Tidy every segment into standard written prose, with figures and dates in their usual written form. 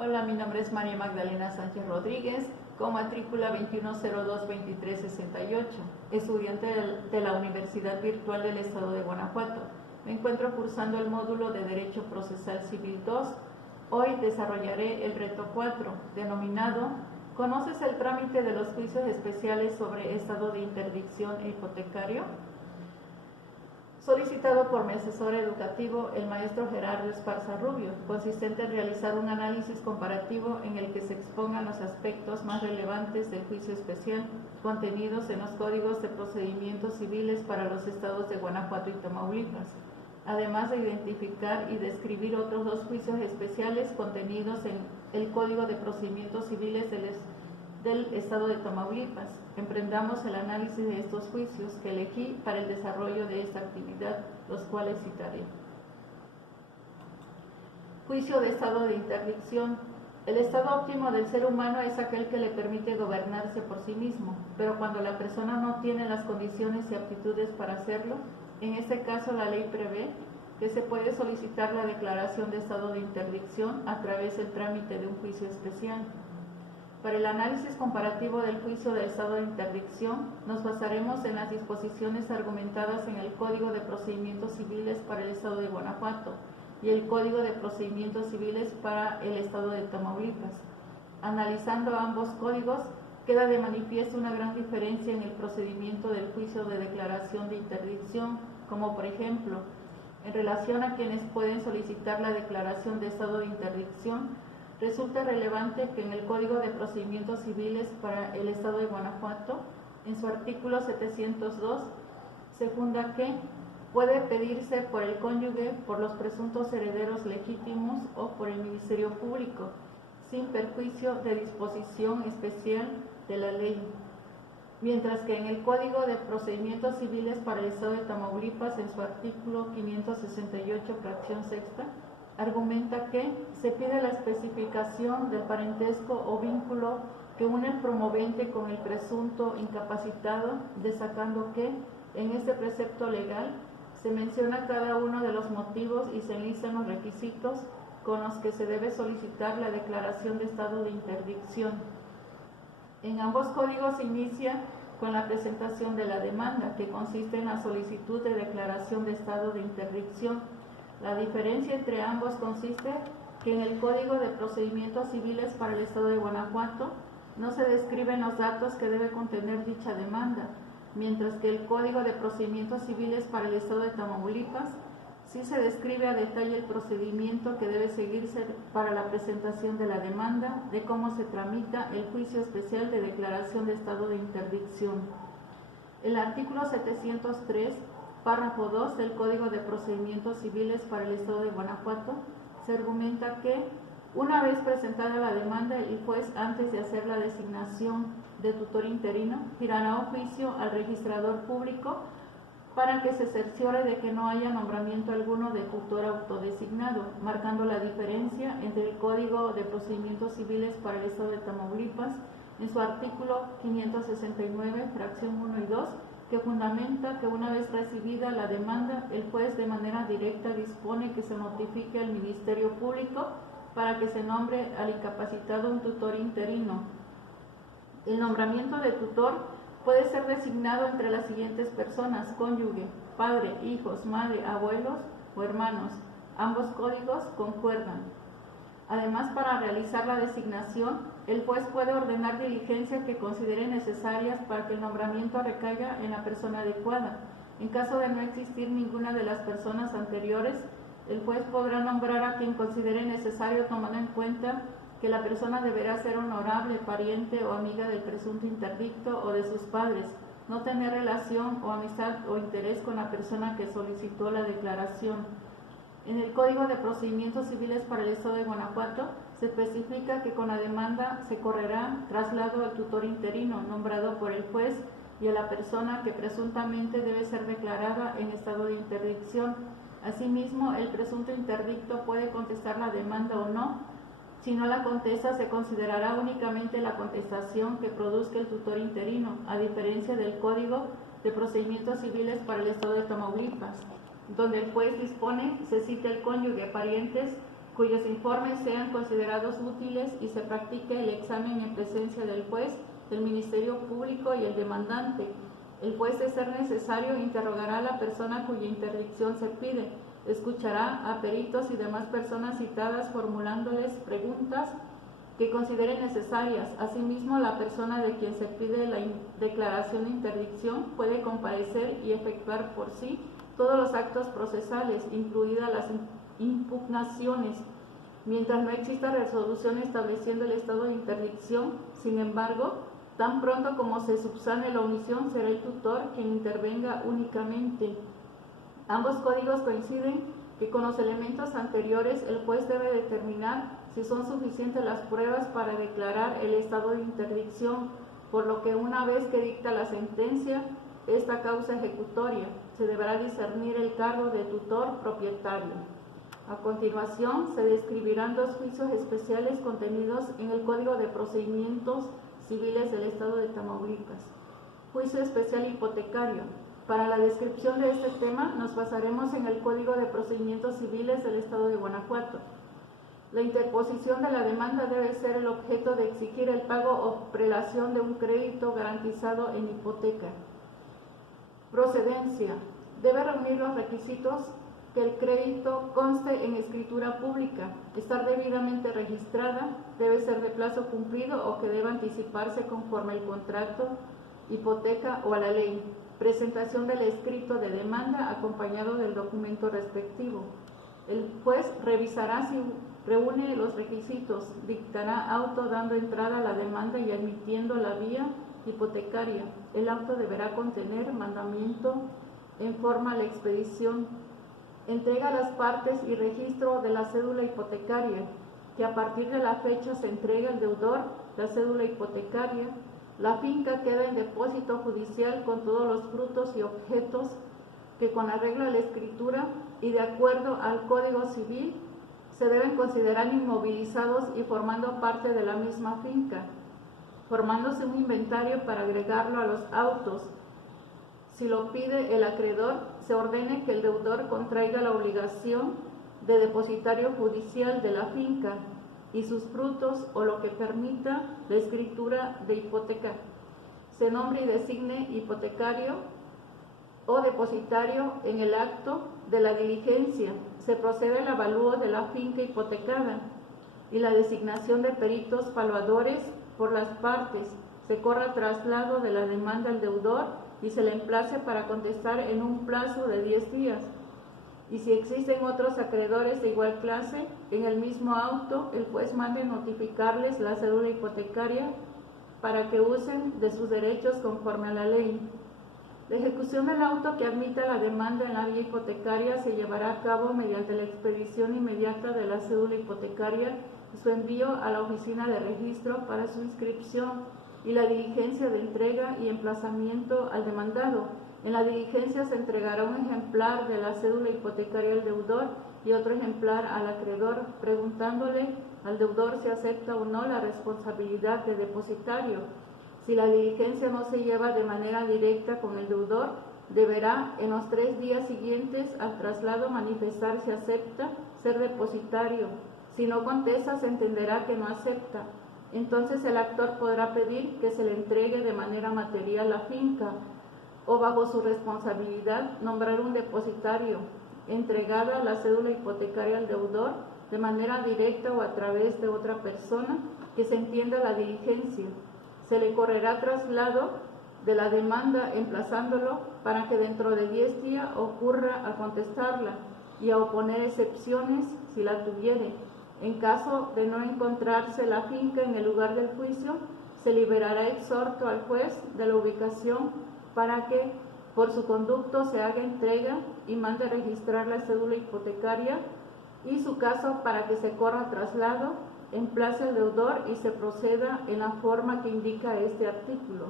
Hola, mi nombre es María Magdalena Sánchez Rodríguez, con matrícula 2102-2368, estudiante de la Universidad Virtual del Estado de Guanajuato. Me encuentro cursando el módulo de Derecho Procesal Civil 2. Hoy desarrollaré el reto 4, denominado ¿Conoces el trámite de los juicios especiales sobre estado de interdicción e hipotecario? Solicitado por mi asesor educativo, el maestro Gerardo Esparza Rubio, consistente en realizar un análisis comparativo en el que se expongan los aspectos más relevantes del juicio especial contenidos en los códigos de procedimientos civiles para los estados de Guanajuato y Tamaulipas, además de identificar y describir otros dos juicios especiales contenidos en el Código de Procedimientos Civiles del estado de Tamaulipas. Emprendamos el análisis de estos juicios que elegí para el desarrollo de esta actividad, los cuales citaré. Juicio de estado de interdicción. El estado óptimo del ser humano es aquel que le permite gobernarse por sí mismo, pero cuando la persona no tiene las condiciones y aptitudes para hacerlo, en este caso la ley prevé que se puede solicitar la declaración de estado de interdicción a través del trámite de un juicio especial. Para el análisis comparativo del juicio de estado de interdicción, nos basaremos en las disposiciones argumentadas en el Código de Procedimientos Civiles para el estado de Guanajuato y el Código de Procedimientos Civiles para el estado de Tamaulipas. Analizando ambos códigos, queda de manifiesto una gran diferencia en el procedimiento del juicio de declaración de interdicción, como por ejemplo, en relación a quienes pueden solicitar la declaración de estado de interdicción, resulta relevante que en el Código de Procedimientos Civiles para el estado de Guanajuato, en su artículo 702, se funda que puede pedirse por el cónyuge, por los presuntos herederos legítimos o por el Ministerio Público, sin perjuicio de disposición especial de la ley. Mientras que en el Código de Procedimientos Civiles para el estado de Tamaulipas, en su artículo 568, fracción sexta, argumenta que se pide la especificación del parentesco o vínculo que une el promovente con el presunto incapacitado, destacando que en este precepto legal se menciona cada uno de los motivos y se enlistan los requisitos con los que se debe solicitar la declaración de estado de interdicción. En ambos códigos se inicia con la presentación de la demanda, que consiste en la solicitud de declaración de estado de interdicción. La diferencia entre ambos consiste que en el Código de Procedimientos Civiles para el estado de Guanajuato no se describen los datos que debe contener dicha demanda, mientras que el Código de Procedimientos Civiles para el estado de Tamaulipas sí se describe a detalle el procedimiento que debe seguirse para la presentación de la demanda, de cómo se tramita el juicio especial de declaración de estado de interdicción. El artículo 703, párrafo 2 del Código de Procedimientos Civiles para el estado de Guanajuato, se argumenta que, una vez presentada la demanda, el juez, antes de hacer la designación de tutor interino, girará un juicio al registrador público para que se cerciore de que no haya nombramiento alguno de tutor autodesignado, marcando la diferencia entre el Código de Procedimientos Civiles para el estado de Tamaulipas, en su artículo 569, fracción 1 y 2, que fundamenta que una vez recibida la demanda, el juez de manera directa dispone que se notifique al Ministerio Público para que se nombre al incapacitado un tutor interino. El nombramiento de tutor puede ser designado entre las siguientes personas: cónyuge, padre, hijos, madre, abuelos o hermanos. Ambos códigos concuerdan. Además, para realizar la designación, el juez puede ordenar diligencias que considere necesarias para que el nombramiento recaiga en la persona adecuada. En caso de no existir ninguna de las personas anteriores, el juez podrá nombrar a quien considere necesario, tomando en cuenta que la persona deberá ser honorable, pariente o amiga del presunto interdicto o de sus padres, no tener relación o amistad o interés con la persona que solicitó la declaración. En el Código de Procedimientos Civiles para el estado de Guanajuato se especifica que con la demanda se correrá traslado al tutor interino nombrado por el juez y a la persona que presuntamente debe ser declarada en estado de interdicción. Asimismo, el presunto interdicto puede contestar la demanda o no. Si no la contesta, se considerará únicamente la contestación que produzca el tutor interino, a diferencia del Código de Procedimientos Civiles para el estado de Tamaulipas, donde el juez dispone se cite el cónyuge, parientes, cuyos informes sean considerados útiles y se practique el examen en presencia del juez, del Ministerio Público y el demandante. El juez, de ser necesario, interrogará a la persona cuya interdicción se pide, escuchará a peritos y demás personas citadas formulándoles preguntas que considere necesarias. Asimismo, la persona de quien se pide la declaración de interdicción puede comparecer y efectuar por sí todos los actos procesales, incluidas las impugnaciones, mientras no exista resolución estableciendo el estado de interdicción. Sin embargo, tan pronto como se subsane la omisión, será el tutor quien intervenga únicamente. Ambos códigos coinciden que con los elementos anteriores el juez debe determinar si son suficientes las pruebas para declarar el estado de interdicción, por lo que una vez que dicta la sentencia, esta causa ejecutoria, se deberá discernir el cargo de tutor propietario. A continuación, se describirán dos juicios especiales contenidos en el Código de Procedimientos Civiles del Estado de Tamaulipas. Juicio especial hipotecario. Para la descripción de este tema nos basaremos en el Código de Procedimientos Civiles del Estado de Guanajuato. La interposición de la demanda debe ser el objeto de exigir el pago o prelación de un crédito garantizado en hipoteca. Procedencia. Debe reunir los requisitos: que el crédito conste en escritura pública, estar debidamente registrada, debe ser de plazo cumplido o que deba anticiparse conforme al contrato, hipoteca o a la ley. Presentación del escrito de demanda acompañado del documento respectivo. El juez revisará si reúne los requisitos, dictará auto dando entrada a la demanda y admitiendo la vía hipotecaria. El auto deberá contener mandamiento en forma a la expedición. Entrega a las partes y registro de la cédula hipotecaria, que a partir de la fecha se entrega al deudor la cédula hipotecaria. La finca queda en depósito judicial con todos los frutos y objetos que, con arreglo a la escritura y de acuerdo al Código Civil, se deben considerar inmovilizados y formando parte de la misma finca, formándose un inventario para agregarlo a los autos. Si lo pide el acreedor, se ordene que el deudor contraiga la obligación de depositario judicial de la finca y sus frutos o lo que permita la escritura de hipoteca. Se nombre y designe hipotecario o depositario en el acto de la diligencia. Se procede al avalúo de la finca hipotecada y la designación de peritos valuadores por las partes. Se corra traslado de la demanda al deudor y se le emplace para contestar en un plazo de 10 días. Y si existen otros acreedores de igual clase, en el mismo auto el juez mande notificarles la cédula hipotecaria para que usen de sus derechos conforme a la ley. La ejecución del auto que admita la demanda en la vía hipotecaria se llevará a cabo mediante la expedición inmediata de la cédula hipotecaria y su envío a la oficina de registro para su inscripción y la diligencia de entrega y emplazamiento al demandado. En la diligencia se entregará un ejemplar de la cédula hipotecaria al deudor y otro ejemplar al acreedor, preguntándole al deudor si acepta o no la responsabilidad de depositario. Si la diligencia no se lleva de manera directa con el deudor, deberá en los 3 días siguientes al traslado manifestar si acepta ser depositario. Si no contesta, se entenderá que no acepta. Entonces el actor podrá pedir que se le entregue de manera material la finca o, bajo su responsabilidad, nombrar un depositario, entregada la cédula hipotecaria al deudor de manera directa o a través de otra persona que se entienda la diligencia. Se le correrá traslado de la demanda emplazándolo para que dentro de 10 días ocurra a contestarla y a oponer excepciones si la tuviere. En caso de no encontrarse la finca en el lugar del juicio, se liberará exhorto al juez de la ubicación para que por su conducto se haga entrega y mande registrar la cédula hipotecaria y su caso para que se corra traslado, emplace al deudor y se proceda en la forma que indica este artículo.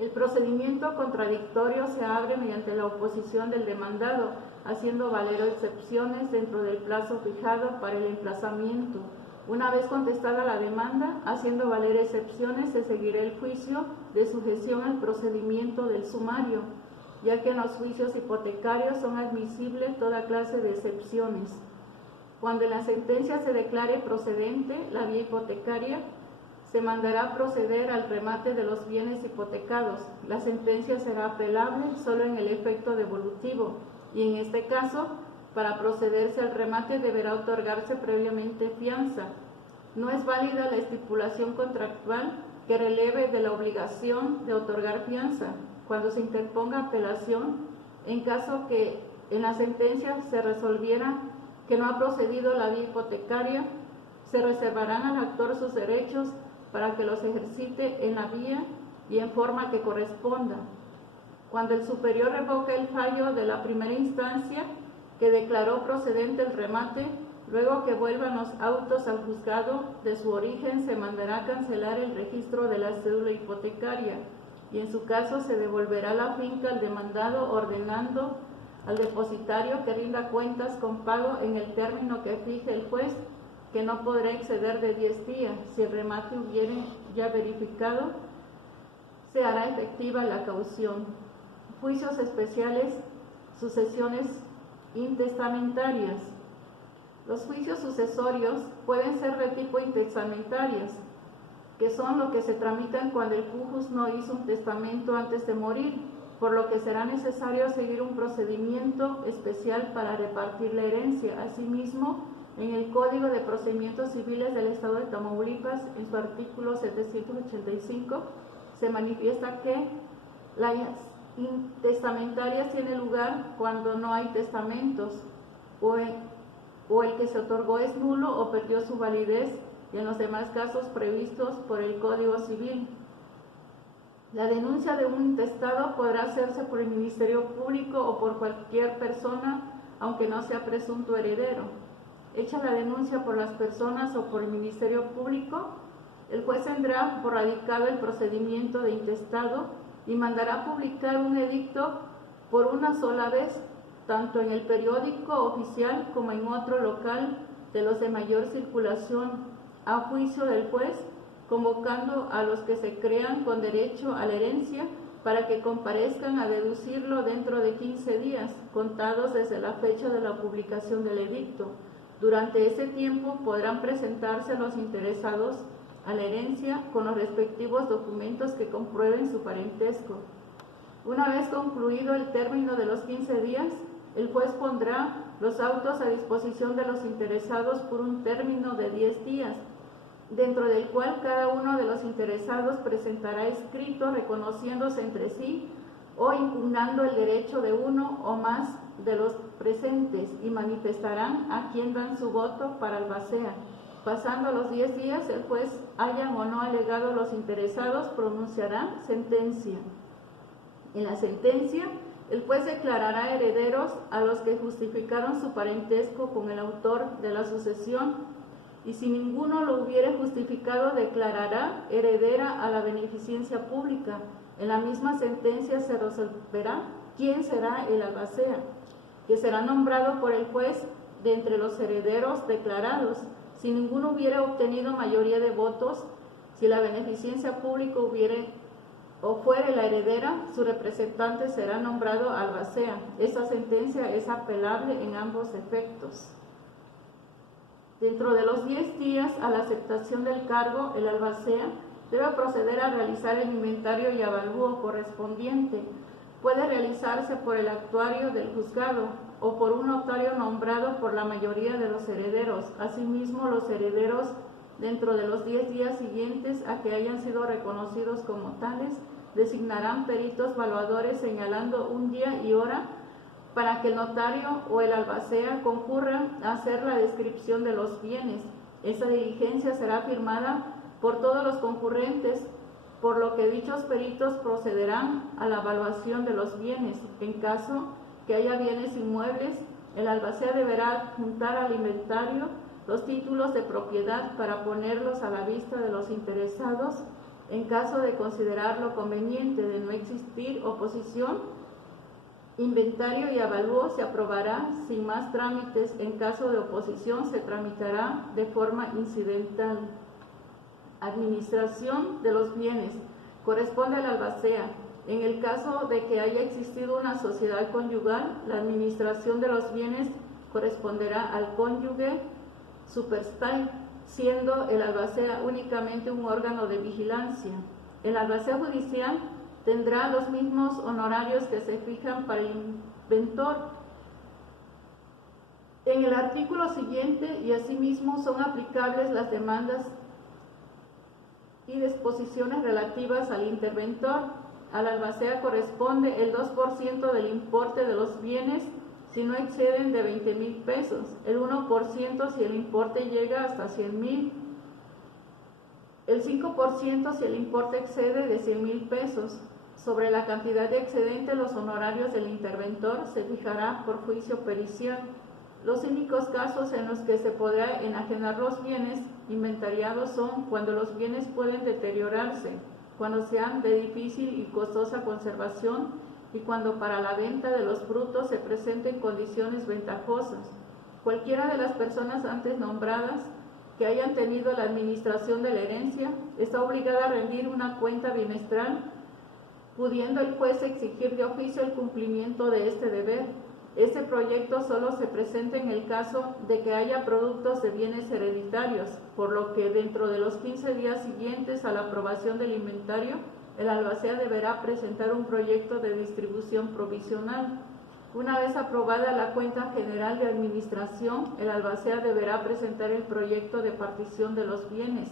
El procedimiento contradictorio se abre mediante la oposición del demandado, haciendo valer excepciones dentro del plazo fijado para el emplazamiento. Una vez contestada la demanda, haciendo valer excepciones, se seguirá el juicio de sujeción al procedimiento del sumario, ya que en los juicios hipotecarios son admisibles toda clase de excepciones. Cuando en la sentencia se declare procedente la vía hipotecaria, se mandará proceder al remate de los bienes hipotecados. La sentencia será apelable solo en el efecto devolutivo y en este caso, para procederse al remate deberá otorgarse previamente fianza. No es válida la estipulación contractual que releve de la obligación de otorgar fianza cuando se interponga apelación, en caso que en la sentencia se resolviera que no ha procedido la vía hipotecaria, se reservarán al actor sus derechos para que los ejercite en la vía y en forma que corresponda. Cuando el superior revoque el fallo de la primera instancia que declaró procedente el remate, luego que vuelvan los autos al juzgado de su origen, se mandará cancelar el registro de la cédula hipotecaria y en su caso se devolverá la finca al demandado, ordenando al depositario que rinda cuentas con pago en el término que fije el juez, que no podrá exceder de 10 días. Si el remate hubiere ya verificado, se hará efectiva la caución. Juicios especiales, sucesiones intestamentarias. Los juicios sucesorios pueden ser de tipo intestamentarios, que son lo que se tramitan cuando el cujus no hizo un testamento antes de morir, por lo que será necesario seguir un procedimiento especial para repartir la herencia. Asimismo, en el Código de Procedimientos Civiles del Estado de Tamaulipas, en su artículo 785, se manifiesta que las intestamentarias tienen lugar cuando no hay testamentos o el que se otorgó es nulo o perdió su validez, y en los demás casos previstos por el Código Civil. La denuncia de un intestado podrá hacerse por el Ministerio Público o por cualquier persona, aunque no sea presunto heredero. Hecha la denuncia por las personas o por el Ministerio Público, el juez tendrá por radicado el procedimiento de intestado y mandará publicar un edicto por una sola vez, tanto en el periódico oficial como en otro local de los de mayor circulación, a juicio del juez, convocando a los que se crean con derecho a la herencia para que comparezcan a deducirlo dentro de 15 días, contados desde la fecha de la publicación del edicto. Durante ese tiempo podrán presentarse los interesados a la herencia con los respectivos documentos que comprueben su parentesco. Una vez concluido el término de los 15 días, el juez pondrá los autos a disposición de los interesados por un término de 10 días, dentro del cual cada uno de los interesados presentará escrito reconociéndose entre sí o impugnando el derecho de uno o más de los presentes y manifestarán a quién dan su voto para albacea. Pasando los 10 días, el juez, hayan o no alegado los interesados, pronunciará sentencia. En la sentencia, el juez declarará herederos a los que justificaron su parentesco con el autor de la sucesión, y si ninguno lo hubiere justificado, declarará heredera a la beneficencia pública. En la misma sentencia se resolverá quién será el albacea, que será nombrado por el juez de entre los herederos declarados. Si ninguno hubiere obtenido mayoría de votos, si la beneficencia pública hubiere o fuere la heredera, su representante será nombrado albacea. Esta sentencia es apelable en ambos efectos. Dentro de los 10 días a la aceptación del cargo, el albacea debe proceder a realizar el inventario y avalúo correspondiente. Puede realizarse por el actuario del juzgado o por un notario nombrado por la mayoría de los herederos. Asimismo, los herederos, dentro de los 10 días siguientes a que hayan sido reconocidos como tales, designarán peritos valuadores señalando un día y hora para que el notario o el albacea concurran a hacer la descripción de los bienes. Esa diligencia será firmada por todos los concurrentes, por lo que dichos peritos procederán a la evaluación de los bienes. En caso que haya bienes inmuebles, el albacea deberá adjuntar al inventario los títulos de propiedad para ponerlos a la vista de los interesados. En caso de considerarlo conveniente, de no existir oposición, inventario y avalúo se aprobará sin más trámites. En caso de oposición, se tramitará de forma incidental. Administración de los bienes. Corresponde al albacea. En el caso de que haya existido una sociedad conyugal, la administración de los bienes corresponderá al cónyuge superstay, siendo el albacea únicamente un órgano de vigilancia. El albacea judicial tendrá los mismos honorarios que se fijan para el inventor. En el artículo siguiente y asimismo son aplicables las demandas y disposiciones relativas al interventor. Al albacea corresponde el 2% del importe de los bienes si no exceden de 20,000 pesos, el 1% si el importe llega hasta 100,000, el 5% si el importe excede de 100,000 pesos. Sobre la cantidad de excedente, los honorarios del interventor se fijará por juicio pericial. Los únicos casos en los que se podrá enajenar los bienes inventariados son cuando los bienes pueden deteriorarse, cuando sean de difícil y costosa conservación y cuando para la venta de los frutos se presenten condiciones ventajosas. Cualquiera de las personas antes nombradas que hayan tenido la administración de la herencia está obligada a rendir una cuenta bimestral, pudiendo el juez exigir de oficio el cumplimiento de este deber. Este proyecto solo se presenta en el caso de que haya productos de bienes hereditarios, por lo que dentro de los 15 días siguientes a la aprobación del inventario, el albacea deberá presentar un proyecto de distribución provisional. Una vez aprobada la cuenta general de administración, el albacea deberá presentar el proyecto de partición de los bienes,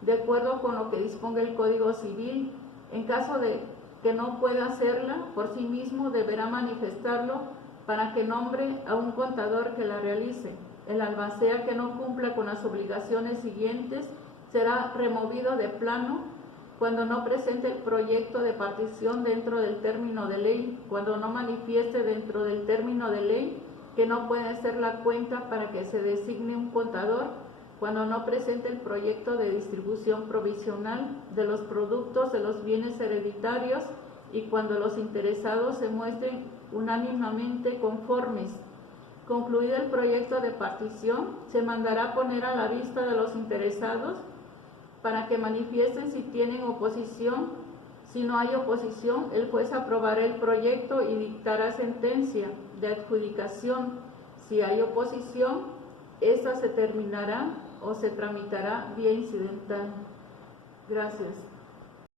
de acuerdo con lo que disponga el Código Civil. En caso de que no pueda hacerla por sí mismo, deberá manifestarlo para que nombre a un contador que la realice. El albacea que no cumpla con las obligaciones siguientes será removido de plano cuando no presente el proyecto de partición dentro del término de ley, cuando no manifieste dentro del término de ley que no puede hacer la cuenta para que se designe un contador, cuando no presente el proyecto de distribución provisional de los productos de los bienes hereditarios y cuando los interesados se muestren unánimemente conformes. Concluido el proyecto de partición, se mandará poner a la vista de los interesados para que manifiesten si tienen oposición. Si no hay oposición, el juez aprobará el proyecto y dictará sentencia de adjudicación. Si hay oposición, esta se terminará o se tramitará vía incidental. Gracias.